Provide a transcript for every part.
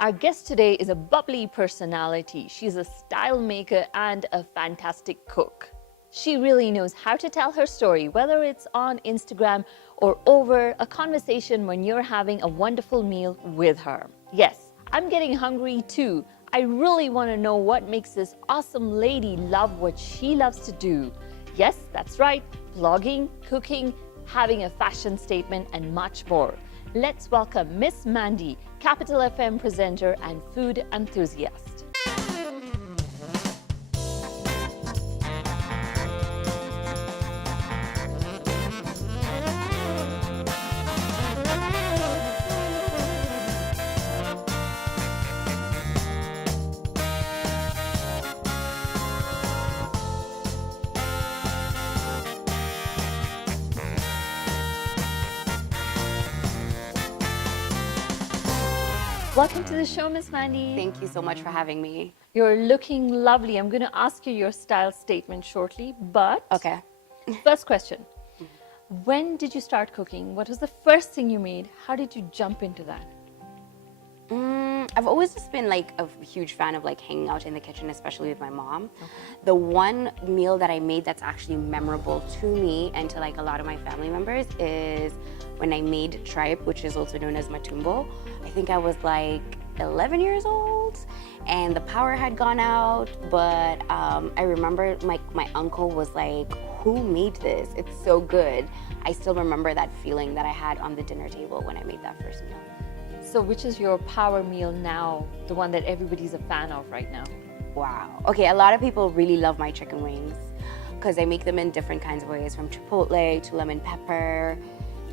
Our guest today is a bubbly personality. She's a style maker and a fantastic cook. She really knows how to tell her story, whether it's on Instagram or over a conversation when you're having a wonderful meal with her. Yes, I'm getting hungry too. I really want to know what makes this awesome lady love what she loves to do. Yes, that's right, vlogging, cooking, having a fashion statement, and much more. Let's welcome Miss Mandi, Capital FM presenter and food enthusiast. Welcome to the show, Miss Mandi. Thank you so much for having me. You're looking lovely. I'm going to ask you your style statement shortly, but Okay. first question. When did you start cooking? What was the first thing you made? How did you jump into that? I've always just been like a huge fan of like hanging out in the kitchen, especially with my mom. The one meal that I made that's actually memorable to me and to like a lot of my family members is when I made tripe, which is also known as matumbo. I think I was like 11 years old and the power had gone out, but I remember my uncle was like, who made this? It's so good. I still remember that feeling that I had on the dinner table when I made that first meal. So which is your power meal now, the one that everybody's a fan of right now? Wow. Okay, a lot of people really love my chicken wings because I make them in different kinds of ways, from chipotle to lemon pepper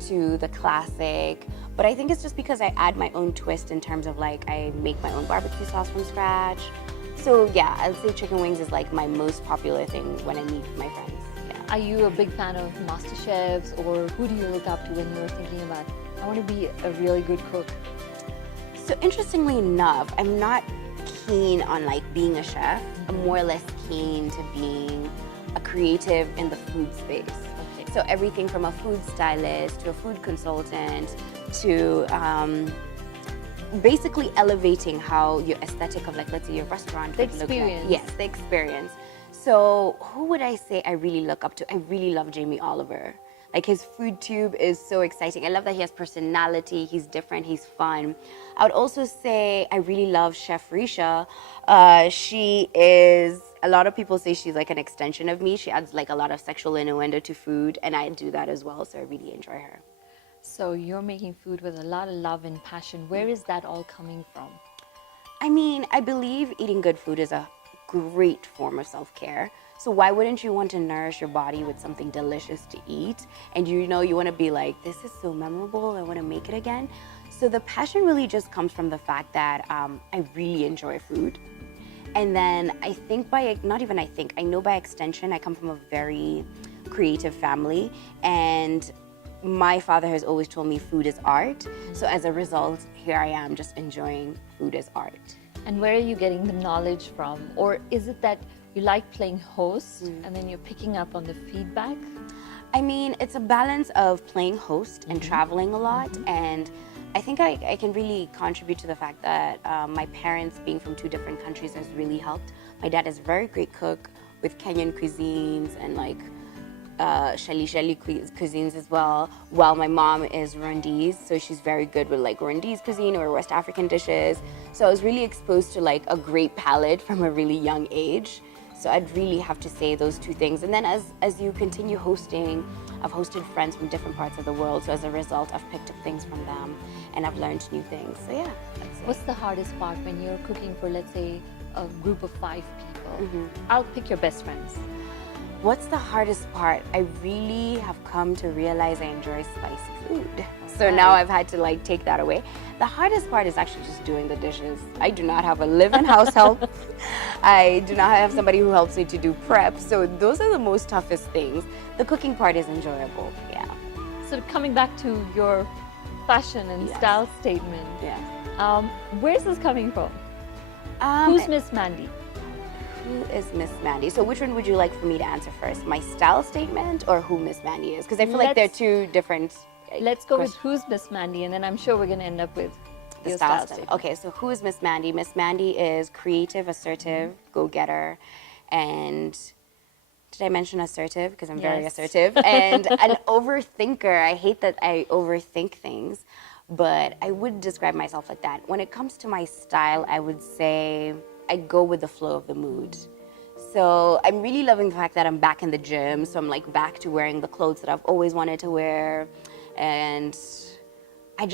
to the classic. But I think it's just because I add my own twist in terms of like I make my own barbecue sauce from scratch. So yeah, I'd say chicken wings is like my most popular thing when I meet my friends. Yeah. Are you a big fan of master chefs, or who do you look up to when you're thinking about, I want to be a really good cook? So interestingly enough, I'm not keen on like being a chef. I'm more or less keen to being a creative in the food space. Okay. So everything from a food stylist to a food consultant to basically elevating how your aesthetic of like, let's say your restaurant The would look like. experience. Yes, the experience. So who would I say I really look up to? I really love Jamie Oliver. Like his food tube is so exciting. I love that he has personality, he's different, he's fun. I would also say I really love Chef Risha. She is, a lot of people say she's like an extension of me. She adds like a lot of sexual innuendo to food, and I do that as well, so I really enjoy her. So you're making food with a lot of love and passion. Where is that all coming from? I mean, I believe eating good food is a great form of self-care. So why wouldn't you want to nourish your body with something delicious to eat? And you know, you want to be like, this is so memorable, I want to make it again. So the passion really just comes from the fact that I really enjoy food. And then I think I know by extension, I come from a very creative family. And my father has always told me food is art. So as a result, here I am just enjoying food as art. And where are you getting the knowledge from? Or is it that you like playing host and then you're picking up on the feedback? I mean, it's a balance of playing host and traveling a lot. And I think I can really contribute to the fact that my parents being from two different countries has really helped. My dad is a very great cook with Kenyan cuisines and like Shali cuisines as well, while my mom is Rwandese, so she's very good with like Rwandese cuisine or West African dishes. So I was really exposed to like a great palate from a really young age. So I'd really have to say those two things. And then as you continue hosting, I've hosted friends from different parts of the world. So as a result, I've picked up things from them and I've learned new things. So yeah, that's it. What's the hardest part when you're cooking for, let's say, a group of 5 people? I'll pick your best friends. What's the hardest part? I really have come to realize I enjoy spicy food. So now I've had to like take that away. The hardest part is actually just doing the dishes. I do not have a live-in house help. I do not have somebody who helps me to do prep. So those are the most toughest things. The cooking part is enjoyable, yeah. So coming back to your fashion and style statement, where's this coming from? Who's Miss Mandi? Who is Miss Mandi? So which one would you like for me to answer first? My style statement or who Miss Mandi is? Because I feel like they're two different Let's go with who's Miss Mandi, and then I'm sure we're going to end up with The Your style style statement. statement. Okay, so who is Miss Mandi? Miss Mandi is creative, assertive, go-getter, and did I mention assertive? Because I'm very Yes. assertive. And an overthinker. I hate that I overthink things, but I would describe myself like that. When it comes to my style, I would say I go with the flow of the mood. So I'm really loving the fact that I'm back in the gym. So I'm like back to wearing the clothes that I've always wanted to wear. And I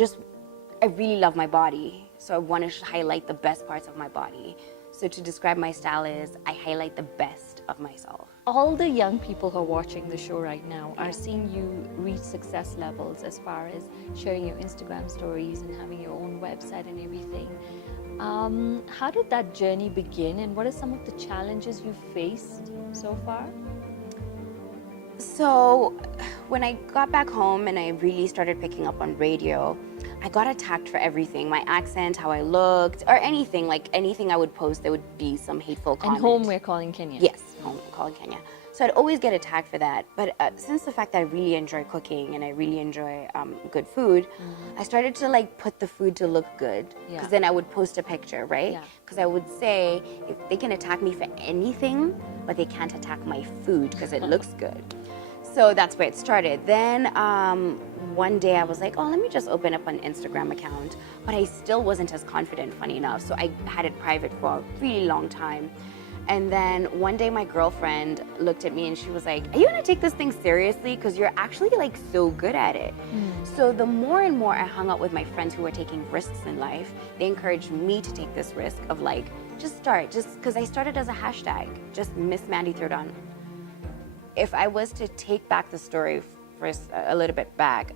really love my body. So I want to highlight the best parts of my body. So to describe my style is I highlight the best of myself. All the young people who are watching the show right now are seeing you reach success levels as far as sharing your Instagram stories and having your own website and everything. How did that journey begin, and what are some of the challenges you faced so far? So when I got back home and I really started picking up on radio, I got attacked for everything. My accent, how I looked, or anything. Like anything I would post, there would be some hateful comment. And home we're calling Kenya. Yes, home calling Kenya. So I'd always get attacked for that. But since the fact that I really enjoy cooking and I really enjoy good food, I started to like put the food to look good. Yeah. Because then I would post a picture, right? Yeah. Because I would say, if they can attack me for anything, but they can't attack my food because it looks good. So that's where it started. Then one day I was like, oh, let me just open up an Instagram account. But I still wasn't as confident, funny enough. So I had it private for a really long time. And then one day my girlfriend looked at me and she was like, are you gonna take this thing seriously? Because you're actually like so good at it. So the more and more I hung out with my friends who were taking risks in life, they encouraged me to take this risk of like, just start. Just because I started as a hashtag, just Miss Mandi Sarro. If I was to take back the story for a little bit back,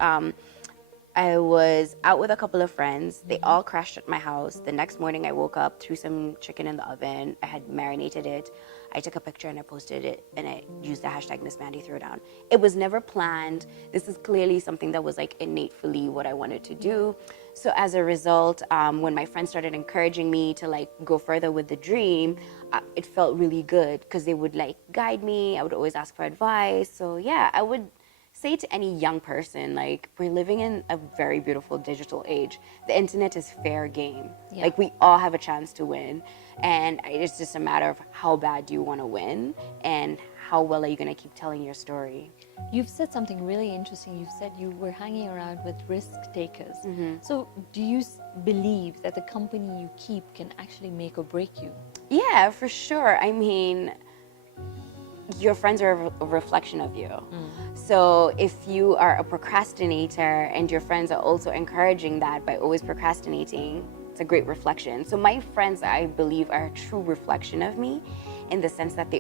I was out with a couple of friends. They all crashed at my house. The next morning I woke up, threw some chicken in the oven. I had marinated it. I took a picture and I posted it and I used the hashtag Miss Mandi Sarro. It was never planned. This is clearly something that was like innately what I wanted to do. So as a result, when my friends started encouraging me to like go further with the dream, it felt really good because they would like guide me. I would always ask for advice. So yeah, I would say to any young person, like, we're living in a very beautiful digital age. The internet is fair game. Yeah. Like, we all have a chance to win. And it's just a matter of how bad do you want to win and how well are you going to keep telling your story. You've said something really interesting. You've said you were hanging around with risk takers. So do you believe that the company you keep can actually make or break you? Yeah, for sure. I mean, your friends are a reflection of you. So if you are a procrastinator and your friends are also encouraging that by always procrastinating, it's a great reflection. So my friends, I believe, are a true reflection of me in the sense that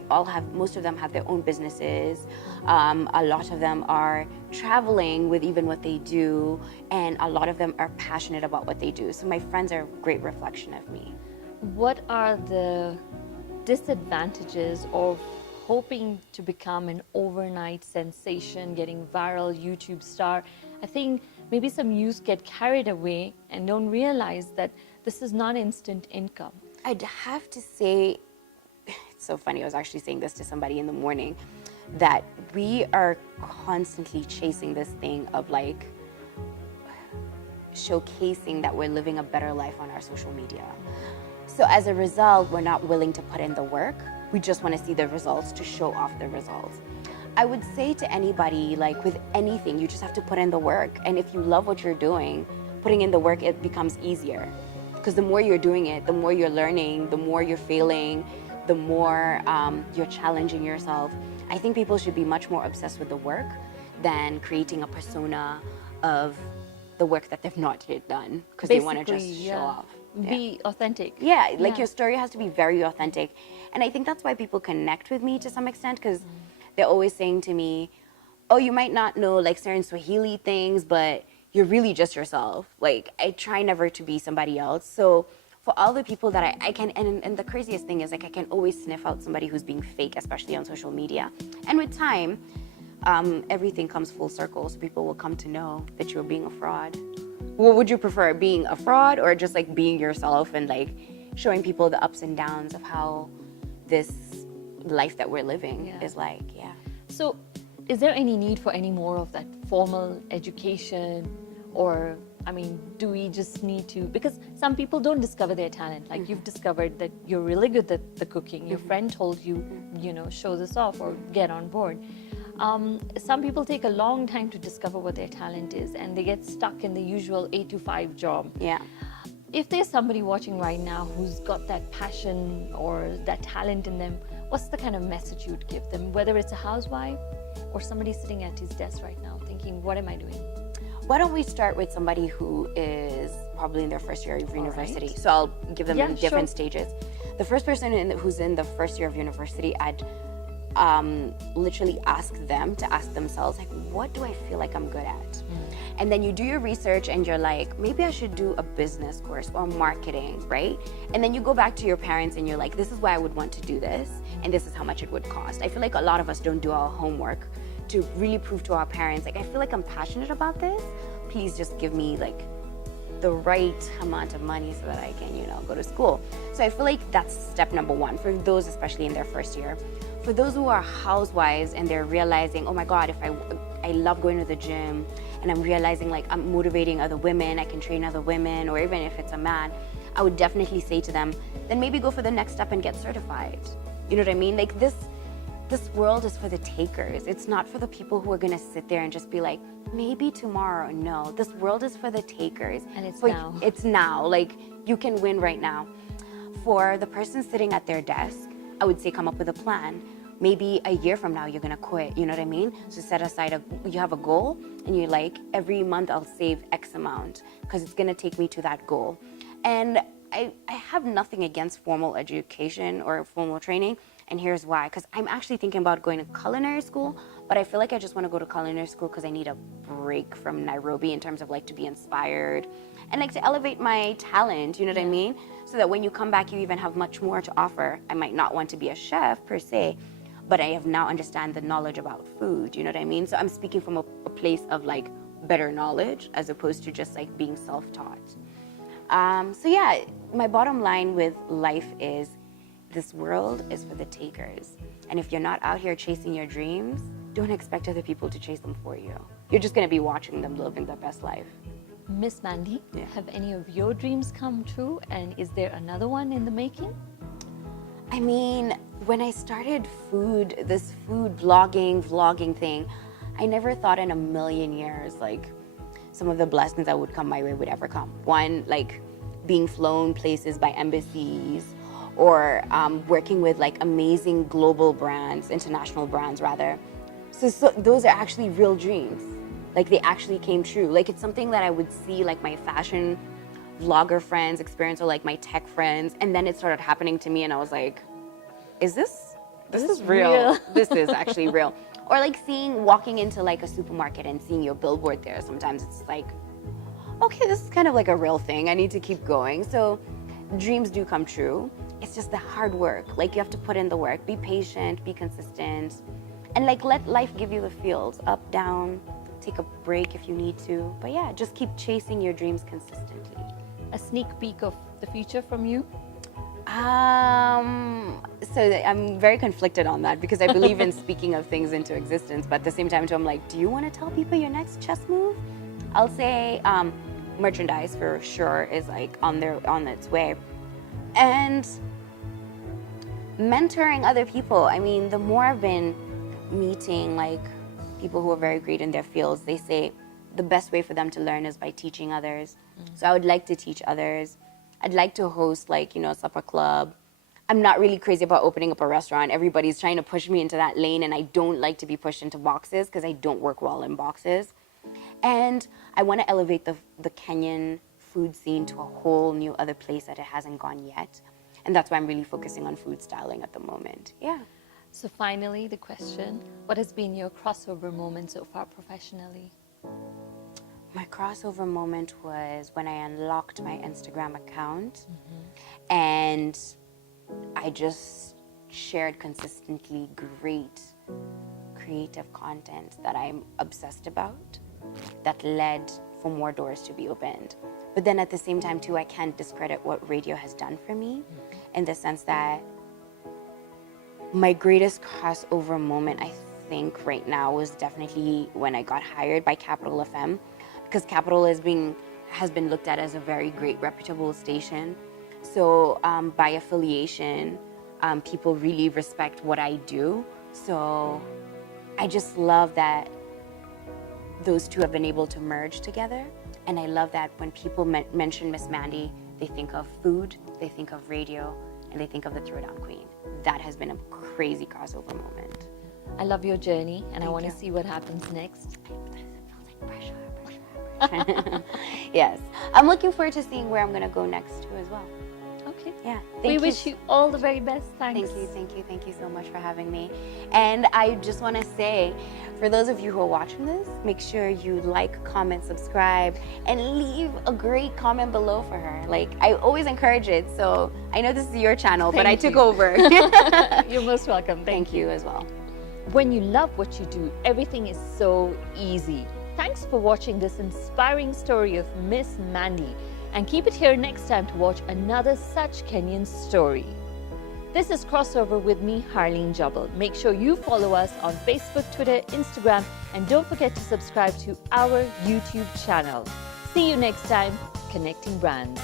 most of them have their own businesses. A lot of them are traveling with even what they do, and a lot of them are passionate about what they do. So my friends are a great reflection of me. What are the disadvantages of hoping to become an overnight sensation, getting viral YouTube star? I think maybe some youth get carried away and don't realize that this is not instant income. I'd have to say, it's so funny, I was actually saying this to somebody in the morning, that we are constantly chasing this thing of like showcasing that we're living a better life on our social media. So as a result, we're not willing to put in the work. We just want to see the results to show off the results. I would say to anybody, like with anything, you just have to put in the work. And if you love what you're doing, putting in the work, it becomes easier. Because the more you're doing it, the more you're learning, the more you're failing, the more you're challenging yourself. I think people should be much more obsessed with the work than creating a persona of the work that they've not yet done because they want to just show off. Be authentic. Yeah, like your story has to be very authentic. And I think that's why people connect with me to some extent, because they're always saying to me, oh, you might not know like certain Swahili things, but you're really just yourself. Like, I try never to be somebody else. So for all the people that I can, and the craziest thing is like I can always sniff out somebody who's being fake, especially on social media. And with time, everything comes full circle, so people will come to know that you're being a fraud. What would you prefer, being a fraud or just like being yourself and like showing people the ups and downs of how this life that we're living is like, So is there any need for any more of that formal education or I mean, do we just need to, because some people don't discover their talent. Like you've discovered that you're really good at the cooking. Your friend told you, you know, show this off or get on board. Some people take a long time to discover what their talent is, and they get stuck in the usual 8 to 5 job. Yeah. If there's somebody watching right now who's got that passion or that talent in them, what's the kind of message you'd give them? Whether it's a housewife or somebody sitting at his desk right now thinking, what am I doing? Why don't we start with somebody who is probably in their first year of university? So I'll give them in different stages. The first person who's in the first year of university, I'd literally ask them to ask themselves, like, what do I feel like I'm good at? And then you do your research and you're like, maybe I should do a business course or marketing, right? And then you go back to your parents and you're like, this is why I would want to do this, and this is how much it would cost. I feel like a lot of us don't do our homework to really prove to our parents, like, I feel like I'm passionate about this. Please just give me like the right amount of money so that I can, you know, go to school. So I feel like that's step number one for those, especially in their first year. For those who are housewives and they're realizing, oh my God, if I love going to the gym, and I'm realizing like I'm motivating other women, I can train other women, or even if it's a man, I would definitely say to them, then maybe go for the next step and get certified. You know what I mean? Like this world is for the takers. It's not for the people who are gonna sit there and just be like, maybe tomorrow. No, this world is for the takers. And it's now. now. It's now. Like, you can win right now. For the person sitting at their desk, I would say come up with a plan. Maybe a year from now, you're gonna quit, you know what I mean? So set aside, you have a goal, and you're like, every month I'll save X amount, because it's gonna take me to that goal. And I have nothing against formal education or formal training, and here's why. Because I'm actually thinking about going to culinary school, but I feel like I just wanna go to culinary school because I need a break from Nairobi in terms of like to be inspired, and like to elevate my talent, you know what I mean? So that when you come back, you even have much more to offer. I might not want to be a chef per se, but I have now understand the knowledge about food, you know what I mean? So I'm speaking from a place of like better knowledge as opposed to just like being self-taught. So yeah, my bottom line with life is this world is for the takers. And if you're not out here chasing your dreams, don't expect other people to chase them for you. You're just gonna be watching them living their best life. Miss Mandi, have any of your dreams come true? And is there another one in the making? I mean, when I started this food vlogging thing, I never thought in a million years, like, some of the blessings that would come my way would ever come. One, like, being flown places by embassies, or working with, like, amazing global brands, international brands, rather. So those are actually real dreams. Like, they actually came true. Like, it's something that I would see, like, my fashion vlogger friends experience, or like my tech friends, and then it started happening to me, and I was like, this is real. This is actually real. Or like walking into like a supermarket and seeing your billboard there, sometimes it's like, okay, this is kind of like a real thing, I need to keep going. So dreams do come true. It's just the hard work. Like, you have to put in the work, be patient, be consistent, and like let life give you the feels, up, down, take a break if you need to. But yeah, just keep chasing your dreams consistently. A sneak peek of the future from you? So I'm very conflicted on that, because I believe in speaking of things into existence, but at the same time too, I'm like, do you want to tell people your next chess move? I'll say merchandise for sure is like on its way, and mentoring other people. I mean, the more I've been meeting like people who are very great in their fields, they say the best way for them to learn is by teaching others. So I would like to teach others. I'd like to host, like, you know, a supper club. I'm not really crazy about opening up a restaurant. Everybody's trying to push me into that lane, and I don't like to be pushed into boxes because I don't work well in boxes. And I want to elevate the Kenyan food scene to a whole new other place that it hasn't gone yet. And that's why I'm really focusing on food styling at the moment. Yeah. So finally, the question, what has been your crossover moment so far professionally? My crossover moment was when I unlocked my Instagram account, and I just shared consistently great creative content that I'm obsessed about, that led for more doors to be opened. But then at the same time too, I can't discredit what radio has done for me, in the sense that my greatest crossover moment, I think right now, was definitely when I got hired by Capital FM. Because Capital is being has been looked at as a very great, reputable station. So by affiliation, people really respect what I do. So I just love that those two have been able to merge together. And I love that when people mention Miss Mandi, they think of food, they think of radio, and they think of the Throwdown Queen. That has been a crazy crossover moment. I love your journey, and I Thank want to you. see what happens next. It feels like pressure. Yes. I'm looking forward to seeing where I'm going to go next too as well. Okay. Yeah. We wish you all the very best. Thanks. Thank you so much for having me. And I just want to say, for those of you who are watching this, make sure you like, comment, subscribe, and leave a great comment below for her. Like, I always encourage it. So I know this is your channel, but I Thank took you. over. You're most welcome. Thank you as well. When you love what you do, everything is so easy. Thanks for watching this inspiring story of Miss Mandi, and keep it here next time to watch another such Kenyan story. This is Crossover with me, Harleen Jabbal. Make sure you follow us on Facebook, Twitter, Instagram, and don't forget to subscribe to our YouTube channel. See you next time, Connecting Brands.